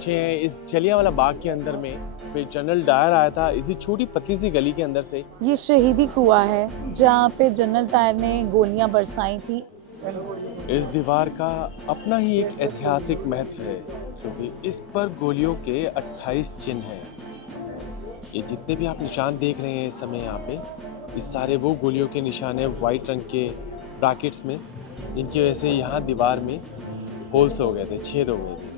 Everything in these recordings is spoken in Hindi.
पहुंचे हैं इस जलियांवाला बाग के अंदर में। पे जनरल डायर आया था इसी छोटी पतली सी गली के अंदर से। ये शहीदी कुआं है जहाँ पे जनरल डायर ने गोलियां बरसाई थी। इस दीवार का अपना ही एक ऐतिहासिक महत्व है क्योंकि इस पर गोलियों के 28 चिन्ह हैं। ये जितने भी आप निशान देख रहे हैं इस समय यहाँ पे, ये सारे वो गोलियों के निशान हैं वाइट रंग के ब्रैकेट्स में, जिनकी वजह से यहाँ दीवार में होल्स हो गए थे, छेद हो गए थे।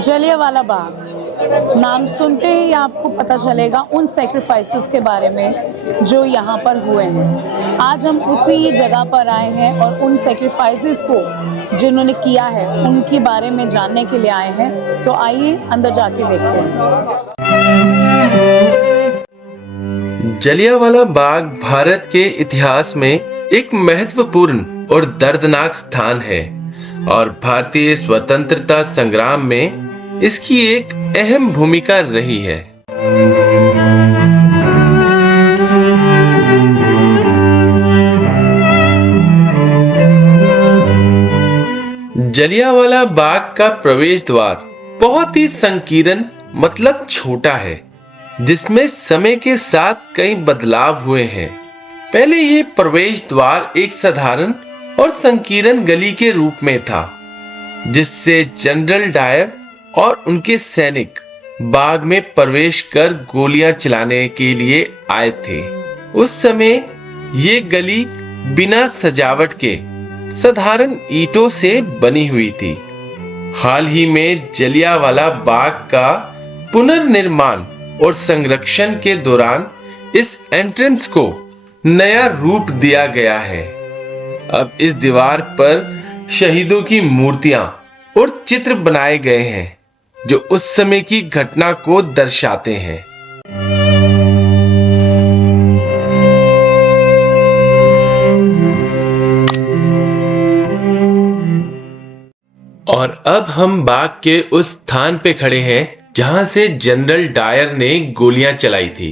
जलियांवाला बाग नाम सुनते ही आपको पता चलेगा उन सेक्रीफाइसेस के बारे में जो यहाँ पर हुए हैं। आज हम उसी जगह पर आए हैं और उन सेक्रीफाइसेस को जिन्होंने किया है उनके बारे में जानने के लिए आए हैं। तो आइए अंदर जाके देखते हैं। जलियांवाला बाग भारत के इतिहास में एक महत्वपूर्ण और दर्दनाक स्थान है और भारतीय स्वतंत्रता संग्राम में इसकी एक अहम भूमिका रही है। जलियांवाला बाग का प्रवेश द्वार बहुत ही संकीर्ण मतलब छोटा है, जिसमें समय के साथ कई बदलाव हुए हैं। पहले ये प्रवेश द्वार एक साधारण और संकीर्ण गली के रूप में था, जिससे जनरल डायर और उनके सैनिक बाग में प्रवेश कर गोलियां चलाने के लिए आए थे। उस समय ये गली बिना सजावट के साधारण ईंटों से बनी हुई थी। हाल ही में जलियांवाला बाग का पुनर्निर्माण और संरक्षण के दौरान इस एंट्रेंस को नया रूप दिया गया है। अब इस दीवार पर शहीदों की मूर्तियां और चित्र बनाए गए हैं जो उस समय की घटना को दर्शाते हैं। और अब हम बाग के उस स्थान पे खड़े हैं जहां से जनरल डायर ने गोलियां चलाई थी।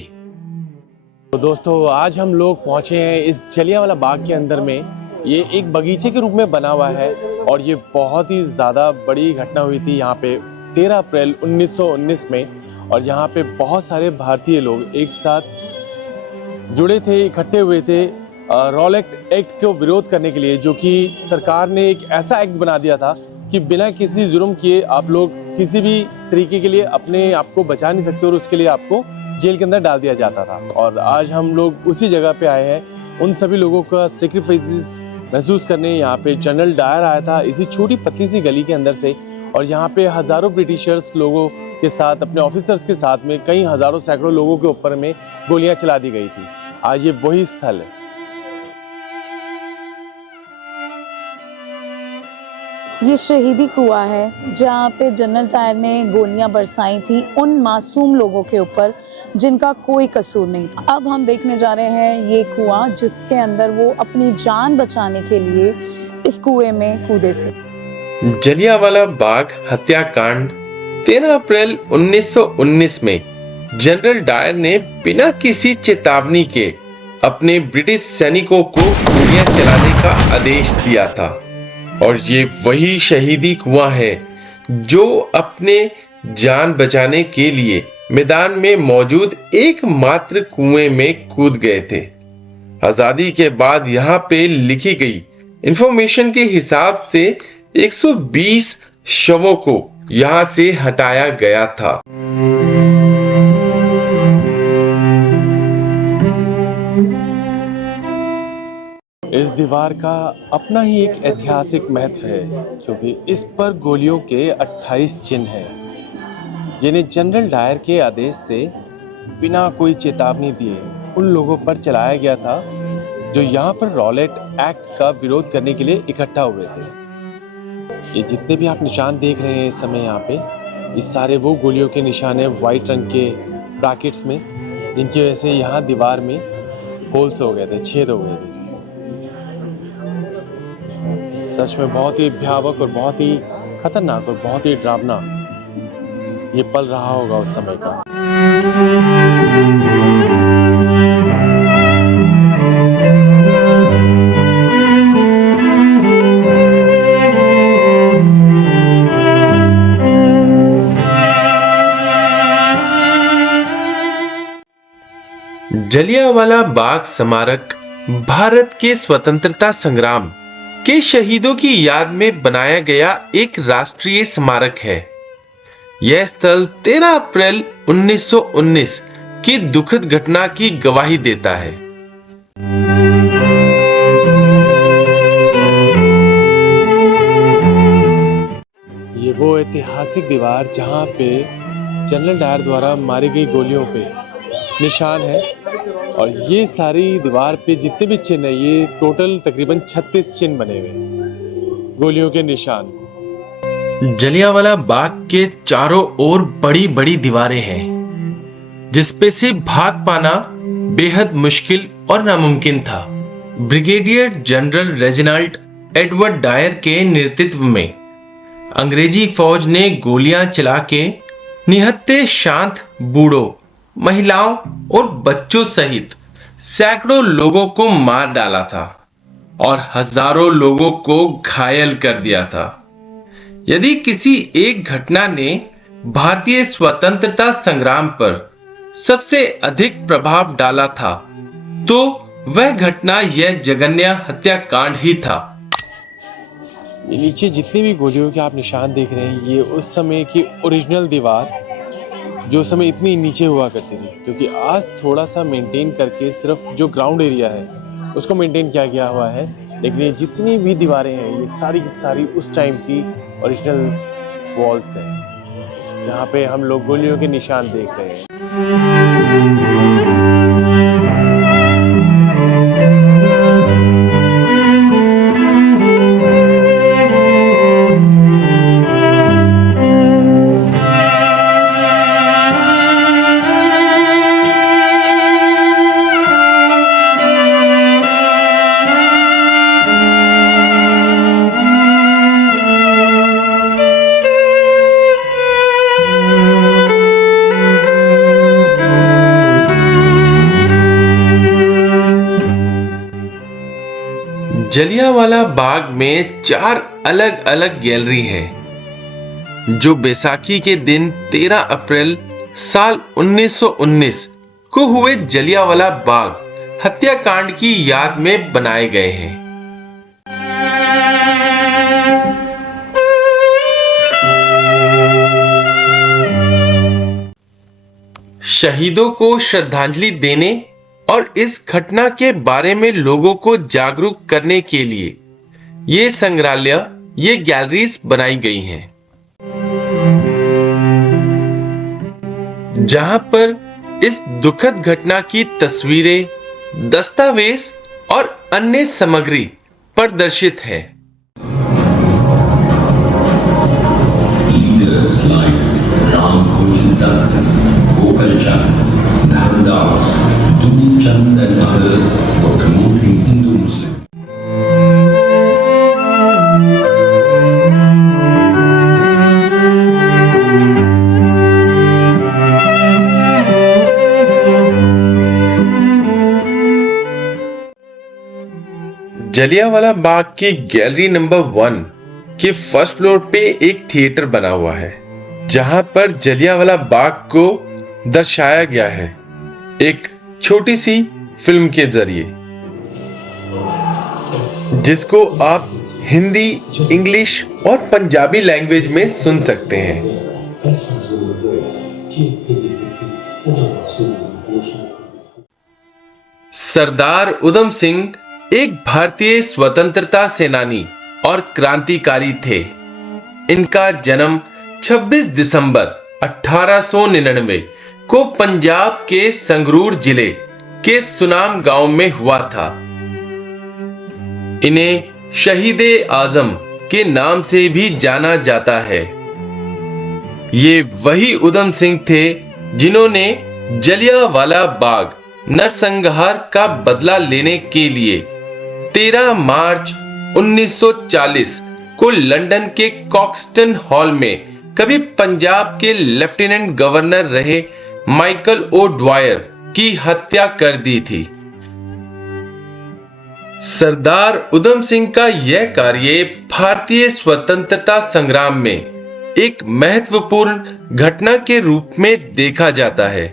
तो दोस्तों, आज हम लोग पहुंचे हैं इस जलियांवाला बाग के अंदर में। ये एक बगीचे के रूप में बना हुआ है और ये बहुत ही ज़्यादा बड़ी घटना हुई थी यहाँ पे 13 अप्रैल 1919 में। और यहाँ पे बहुत सारे भारतीय लोग एक साथ जुड़े थे, इकट्ठे हुए थे रॉलेट एक्ट को विरोध करने के लिए, जो कि सरकार ने एक ऐसा एक्ट बना दिया था कि बिना किसी जुर्म किए आप लोग किसी भी तरीके के लिए अपने आप को बचा नहीं सकते और उसके लिए आपको जेल के अंदर डाल दिया जाता था। और आज हम लोग उसी जगह पे आए हैं उन सभी लोगों का सेक्रीफाइसेस महसूस करने। यहाँ पे जनरल डायर आया था इसी छोटी पतली सी गली के अंदर से और यहाँ पे हजारों ब्रिटिशर्स लोगों के साथ, अपने ऑफिसर्स के साथ में कई हजारों सैकड़ों लोगों के ऊपर में गोलियां चला दी गई थी। आज ये वही स्थल है। ये शहीदी कुआं है जहाँ पे जनरल डायर ने गोलियां बरसाई थी उन मासूम लोगों के ऊपर जिनका कोई कसूर नहीं था। अब हम देखने जा रहे हैं ये कुआं जिसके अंदर वो अपनी जान बचाने के लिए इस कुएं में कूदे थे। जलियांवाला बाग हत्याकांड 13 अप्रैल 1919 में जनरल डायर ने बिना किसी चेतावनी के अपने ब्रिटिश सैनिकों को गोलियां चलाने का आदेश दिया था। और ये वही शहीदी कुआं है जो अपने जान बचाने के लिए मैदान में मौजूद एकमात्र कुएं में कूद गए थे। आजादी के बाद यहाँ पे लिखी गई इंफॉर्मेशन के हिसाब से 120 शवों को यहाँ से हटाया गया था। इस दीवार का अपना ही एक ऐतिहासिक महत्व है क्योंकि इस पर गोलियों के 28 चिन्ह हैं, जिन्हें जनरल डायर के आदेश से बिना कोई चेतावनी दिए उन लोगों पर चलाया गया था जो यहाँ पर रॉलेट एक्ट का विरोध करने के लिए इकट्ठा हुए थे। ये जितने भी आप निशान देख रहे हैं इस समय यहाँ पे, ये सारे वो गोलियों के निशान हैं वाइट रंग के ब्रैकेट्स में, जिनकी वजह से यहाँ दीवार में होल्स हो गए थे, छेद हो गए थे। सच में बहुत ही भयावह और बहुत ही खतरनाक और बहुत ही डरावना ये पल रहा होगा उस समय का। जलियांवाला बाग स्मारक भारत के स्वतंत्रता संग्राम के शहीदों की याद में बनाया गया एक राष्ट्रीय स्मारक है। यह स्थल 13 अप्रैल 1919 की दुखद घटना की गवाही देता है। ये वो ऐतिहासिक दीवार जहाँ पे जनरल डायर द्वारा मारी गई गोलियों पे निशान है, और ये सारी दीवार पे जितने भी चिन्ह है, ये टोटल तकरीबन 36 चिन्ह बने हुए हैं, गोलियों के निशान। जलियांवाला बाग के चारों ओर बड़ी बड़ी दीवारें हैं, जिसपे से भाग पाना बेहद मुश्किल और नामुमकिन था। Brigadier general Reginald Edward Dyer के नेतृत्व में अंग्रेजी फौज ने गोलियां चला के निहत्थे शांत बूढ़ों, महिलाओं और बच्चों सहित सैकड़ों लोगों को मार डाला था और हजारों लोगों को घायल कर दिया था। यदि किसी एक घटना ने भारतीय स्वतंत्रता संग्राम पर सबसे अधिक प्रभाव डाला था, तो वह घटना यह जघन्य हत्याकांड ही था। ये नीचे जितनी भी गोलियों के आप निशान देख रहे हैं, ये उस समय की ओरिजिनल दीवार जो समय इतनी नीचे हुआ करती थी, क्योंकि आज थोड़ा सा मेंटेन करके सिर्फ जो ग्राउंड एरिया है उसको मेंटेन किया गया हुआ है, लेकिन ये जितनी भी दीवारें हैं ये सारी की सारी उस टाइम की ओरिजिनल वॉल्स हैं। यहाँ पे हम लोग गोलियों के निशान देख रहे हैं। जलियांवाला बाग में 4 अलग अलग गैलरी हैं, जो बैसाखी के दिन 13 अप्रैल साल 1919 को हुए जलियांवाला बाग हत्याकांड की याद में बनाए गए हैं। शहीदों को श्रद्धांजलि देने और इस घटना के बारे में लोगों को जागरूक करने के लिए ये संग्रहालय, ये गैलरीज बनाई गई हैं, जहां पर इस दुखद घटना की तस्वीरें, दस्तावेज और अन्य सामग्री प्रदर्शित है। Leaders like Ram Kuchita, Gopal Chand, Dhardas, Dudh Chand and others were promoting Hindu-Muslim. Jallianwala Bagh की गैलरी नंबर 1 के फर्स्ट फ्लोर पे एक थिएटर बना हुआ है, जहां पर जलियांवाला बाग को दर्शाया गया है एक छोटी सी फिल्म के जरिए, जिसको आप हिंदी, इंग्लिश और पंजाबी लैंग्वेज में सुन सकते हैं। सरदार उधम सिंह एक भारतीय स्वतंत्रता सेनानी और क्रांतिकारी थे। इनका जन्म 26 दिसंबर 1899 को पंजाब के संगरूर जिले के सुनाम गांव में हुआ था। इन्हें शहीदे आजम के नाम से भी जाना जाता है। ये वही उधम सिंह थे जिन्होंने जलियांवाला बाग नरसंहार का बदला लेने के लिए 13 मार्च 1940 को लंदन के कॉक्सटन हॉल में कभी पंजाब के लेफ्टिनेंट गवर्नर रहे माइकल ओ ड्वायर की हत्या कर दी थी। सरदार उधम सिंह का यह कार्य भारतीय स्वतंत्रता संग्राम में एक महत्वपूर्ण घटना के रूप में देखा जाता है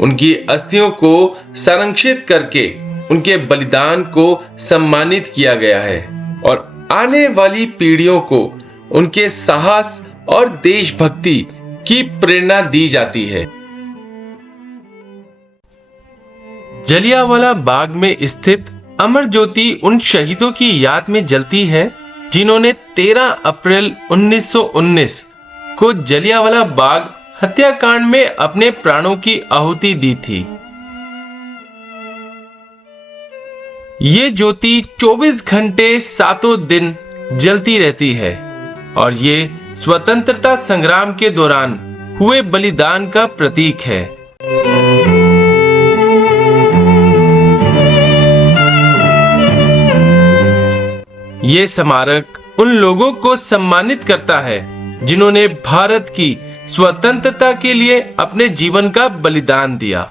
उनकी अस्थियों को संरक्षित करके उनके बलिदान को सम्मानित किया गया है और आने वाली पीढ़ियों को उनके साहस और देशभक्ति की प्रेरणा दी जाती है। जलियांवाला बाग में स्थित अमर ज्योति उन शहीदों की याद में जलती है जिन्होंने 13 अप्रैल 1919 को जलियांवाला बाग हत्याकांड में अपने प्राणों की आहुति दी थी। ये ज्योति 24 घंटे सातों दिन जलती रहती है और ये स्वतंत्रता संग्राम के दौरान हुए बलिदान का प्रतीक है। ये स्मारक उन लोगों को सम्मानित करता है जिन्होंने भारत की स्वतंत्रता के लिए अपने जीवन का बलिदान दिया।